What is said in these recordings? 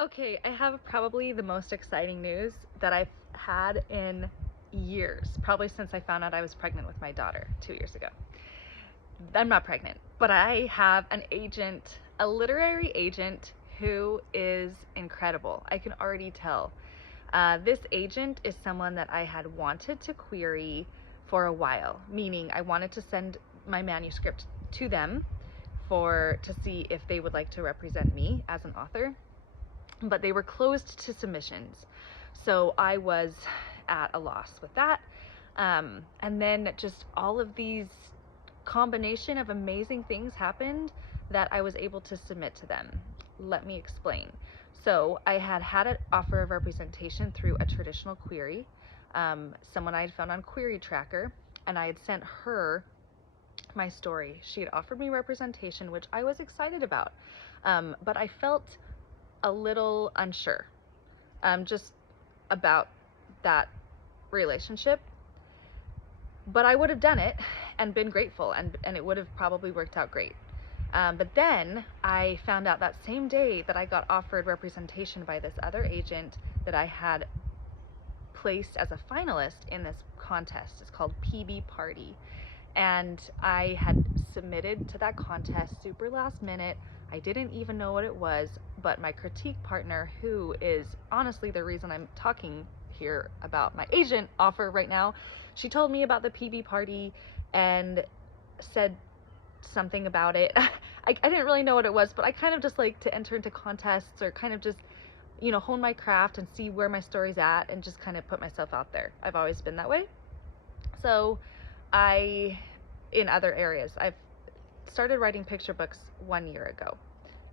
Okay, I have probably the most exciting news that I've had in years, probably since I found out I was pregnant with my daughter 2 years ago. I'm not pregnant, but I have an agent, a literary agent who is incredible. I can already tell. This agent is someone that I had wanted to query for a while, meaning I wanted to send my manuscript to them to see if they would like to represent me as an author, but they were closed to submissions. So I was at a loss with that. And then just all of these combination of amazing things happened that I was able to submit to them. Let me explain. So I had an offer of representation through a traditional query, someone I had found on Query Tracker, and I had sent her my story. She had offered me representation, which I was excited about, but I felt a little unsure, just about that relationship. But I would have done it and been grateful, and it would have probably worked out great. But then I found out that same day that I got offered representation by this other agent that I had placed as a finalist in this contest. It's called PB Party. And I had submitted to that contest super last minute. I didn't even know what it was, but my critique partner, who is honestly the reason I'm talking here about my agent offer right now, she told me about the PB Party and said something about it. I didn't really know what it was, but I kind of just like to enter into contests or kind of just, hone my craft and see where my story's at and just kind of put myself out there. I've always been that way. So in other areas, I've started writing picture books 1 year ago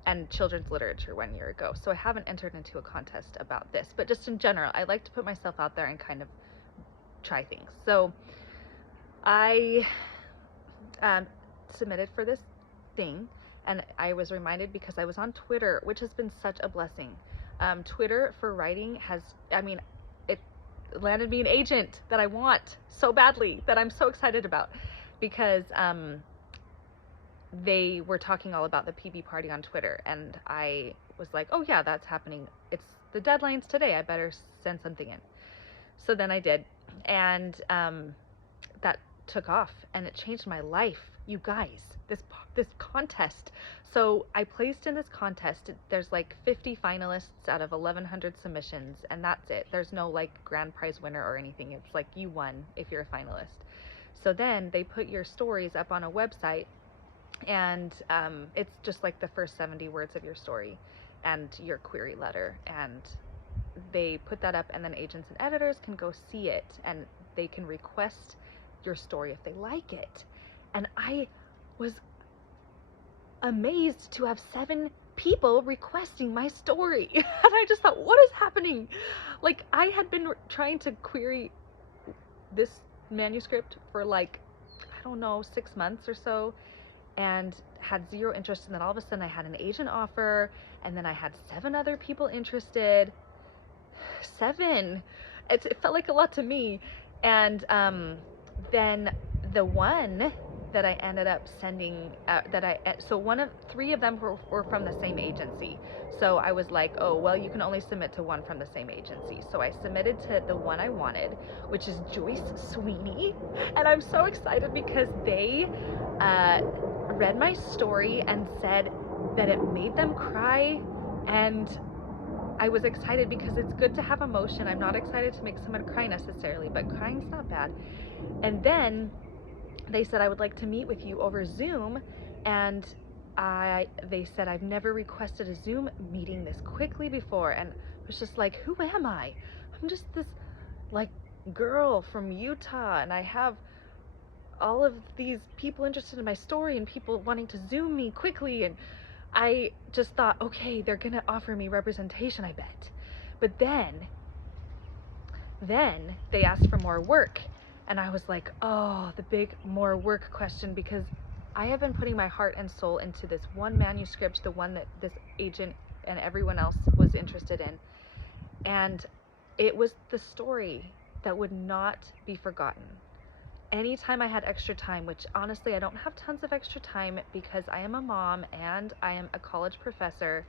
and children's literature 1 year ago. So I haven't entered into a contest about this, but just in general, I like to put myself out there and kind of try things. So I submitted for this thing, and I was reminded because I was on Twitter, which has been such a blessing. Twitter for writing it landed me an agent that I want so badly, that I'm so excited about, because they were talking all about the PB Party on Twitter, and I was like, oh yeah, that's happening. The deadline's today. I better send something in. So then I did, and that took off, and it changed my life. You guys, this contest. So I placed in this contest. There's like 50 finalists out of 1,100 submissions, and that's it. There's no like grand prize winner or anything. It's like you won if you're a finalist. So then they put your stories up on a website, and it's just like the first 70 words of your story and your query letter, and they put that up, and then agents and editors can go see it, and they can request your story if they like it. And I was amazed to have 7 people requesting my story. And I just thought, what is happening? Like, I had been trying to query this manuscript for like, I don't know, 6 months or so, and had zero interest. And then all of a sudden I had an agent offer, and then I had 7 other people interested. 7. It felt like a lot to me. And then the one that I ended up sending, so 3 of them were from the same agency. So I was like, oh, well, you can only submit to 1 from the same agency. So I submitted to the one I wanted, which is Joyce Sweeney. And I'm so excited because they read my story and said that it made them cry. And I was excited because it's good to have emotion. I'm not excited to make someone cry necessarily, but crying's not bad. And then they said, I would like to meet with you over Zoom. And they said, I've never requested a Zoom meeting this quickly before. And I was just like, who am I? I'm just this like girl from Utah, and I have all of these people interested in my story and people wanting to Zoom me quickly. And I just thought, okay, they're gonna offer me representation, I bet. But then they asked for more work, and I was like, oh, the big more work question, because I have been putting my heart and soul into this one manuscript, the one that this agent and everyone else was interested in. And it was the story that would not be forgotten. Anytime I had extra time, which honestly I don't have tons of extra time because I am a mom and I am a college professor,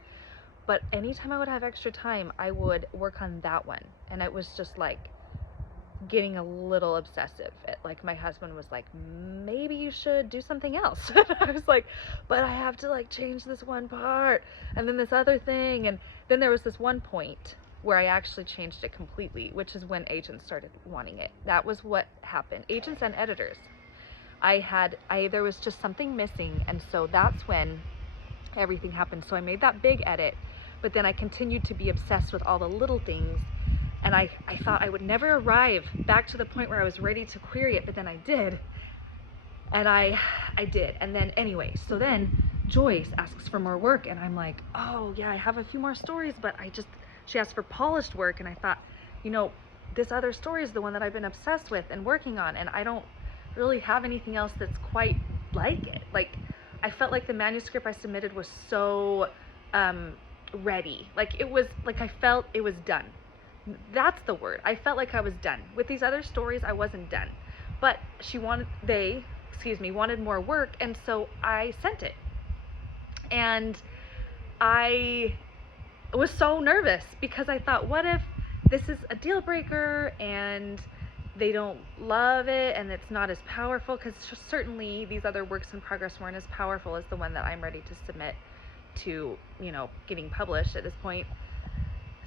But anytime I would have extra time, I would work on that one. And it was just like getting a little obsessive. Like my husband was like, maybe you should do something else. And I was like, but I have to like change this one part and then this other thing. And then there was this one point where I actually changed it completely, which is when agents started wanting it. That was what happened. Agents and editors. There was just something missing. And so that's when everything happened. So I made that big edit, but then I continued to be obsessed with all the little things. And I thought I would never arrive back to the point where I was ready to query it, but then I did. And I did. And then anyway, so then Joyce asks for more work, and I'm like, oh yeah, I have a few more stories, but she asked for polished work, and I thought, this other story is the one that I've been obsessed with and working on, and I don't really have anything else that's quite like it. Like, I felt like the manuscript I submitted was so ready. Like, I felt it was done. That's the word. I felt like I was done. With these other stories, I wasn't done. But they wanted more work, and so I sent it. And I was so nervous because I thought, what if this is a deal breaker and they don't love it and it's not as powerful? Because certainly these other works in progress weren't as powerful as the one that I'm ready to submit to, getting published at this point.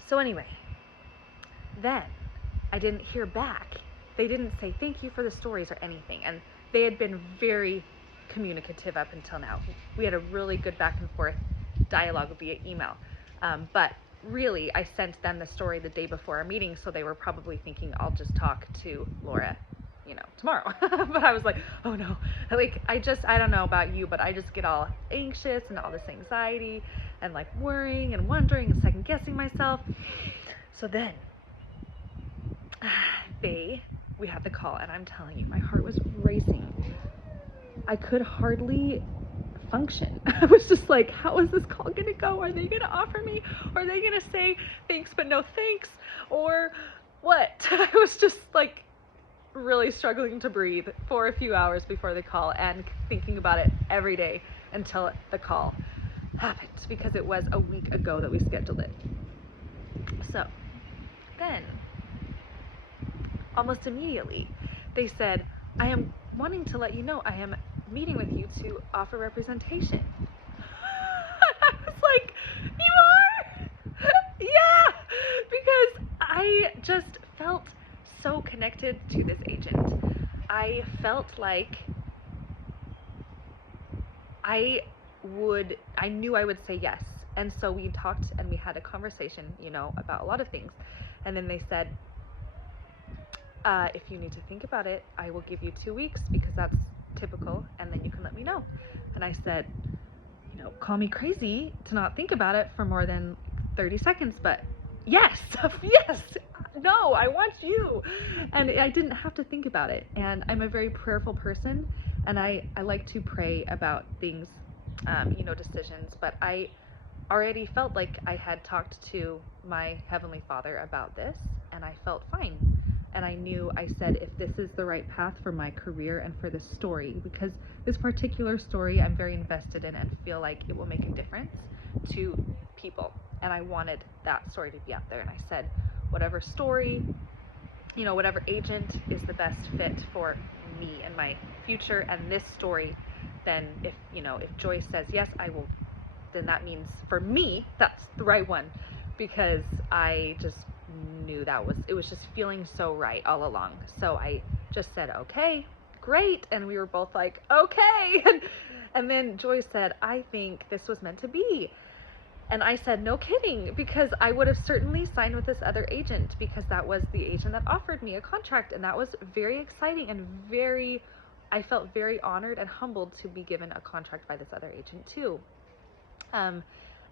So anyway, then I didn't hear back. They didn't say thank you for the stories or anything, and they had been very communicative up until now. We had a really good back and forth dialogue via email, but really I sent them the story the day before our meeting, so they were probably thinking I'll just talk to Laura tomorrow. But I was like, oh no, like I don't know about you, but I just get all anxious and all this anxiety and like worrying and wondering and second guessing myself. So then we had the call, and I'm telling you, my heart was racing. I could hardly function. I was just like, how is this call gonna go? Are they gonna offer me? Are they gonna say thanks but no thanks? Or what? I was just like really struggling to breathe for a few hours before the call, and thinking about it every day until the call happened, because it was a week ago that we scheduled it. So then almost immediately they said, I am wanting to let you know I am meeting with you to offer representation. I was like, you are? Yeah, because I just felt so connected to this agent. I felt like I knew I would say yes. And so we talked and we had a conversation, about a lot of things. And then they said, if you need to think about it, I will give you 2 weeks, because that's typical, and then you can let me know. And I said, call me crazy to not think about it for more than 30 seconds, but yes, yes, no, I want you. And I didn't have to think about it. And I'm a very prayerful person, and I like to pray about things, decisions, but I already felt like I had talked to my Heavenly Father about this, and I felt fine. And I knew, I said, if this is the right path for my career and for this story, because this particular story I'm very invested in and feel like it will make a difference to people. And I wanted that story to be out there. And I said, whatever story, whatever agent is the best fit for me and my future and this story, then if Joyce says yes, I will, then that means for me, that's the right one, because I just knew it was just feeling so right all along. So I just said, okay, great. And we were both like, okay. And then Joyce said, I think this was meant to be. And I said, no kidding, because I would have certainly signed with this other agent, because that was the agent that offered me a contract. And that was very exciting and I felt very honored and humbled to be given a contract by this other agent too. And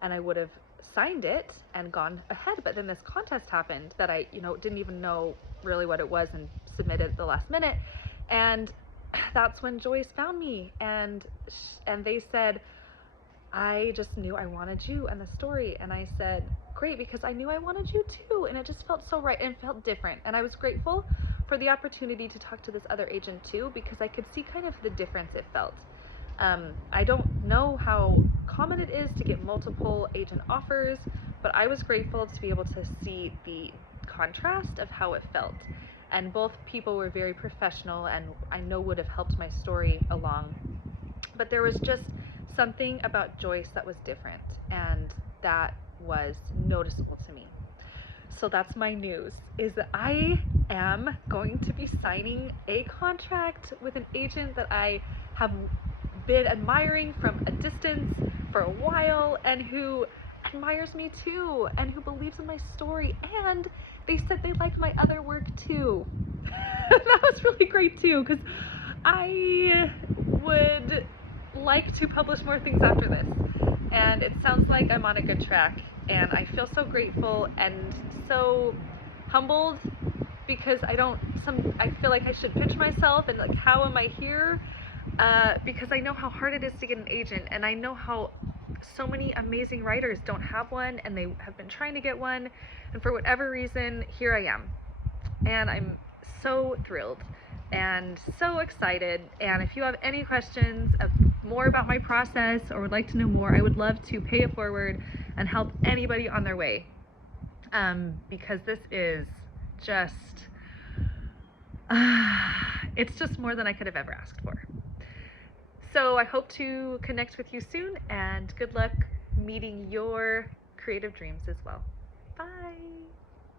I would have signed it and gone ahead, but then this contest happened that I didn't even know really what it was, and submitted at the last minute. And that's when Joyce found me, and they said, I just knew I wanted you and the story. And I said, great, because I knew I wanted you too, and it just felt so right and felt different. And I was grateful for the opportunity to talk to this other agent too, because I could see kind of the difference it felt. I don't know how common it is to get multiple agent offers, but I was grateful to be able to see the contrast of how it felt. And both people were very professional and I know would have helped my story along. But there was just something about Joyce that was different, and that was noticeable to me. So that's my news, is that I am going to be signing a contract with an agent that I have been admiring from a distance for a while, and who admires me too, and who believes in my story, and they said they like my other work too. That was really great too, because I would like to publish more things after this, and it sounds like I'm on a good track, and I feel so grateful and so humbled, because I feel like I should pitch myself and like, how am I here? Because I know how hard it is to get an agent, and I know how so many amazing writers don't have one, and they have been trying to get one, and for whatever reason, here I am. And I'm so thrilled and so excited. And if you have any questions more about my process or would like to know more, I would love to pay it forward and help anybody on their way. Because this is just, it's just more than I could have ever asked for. So I hope to connect with you soon, and good luck meeting your creative dreams as well.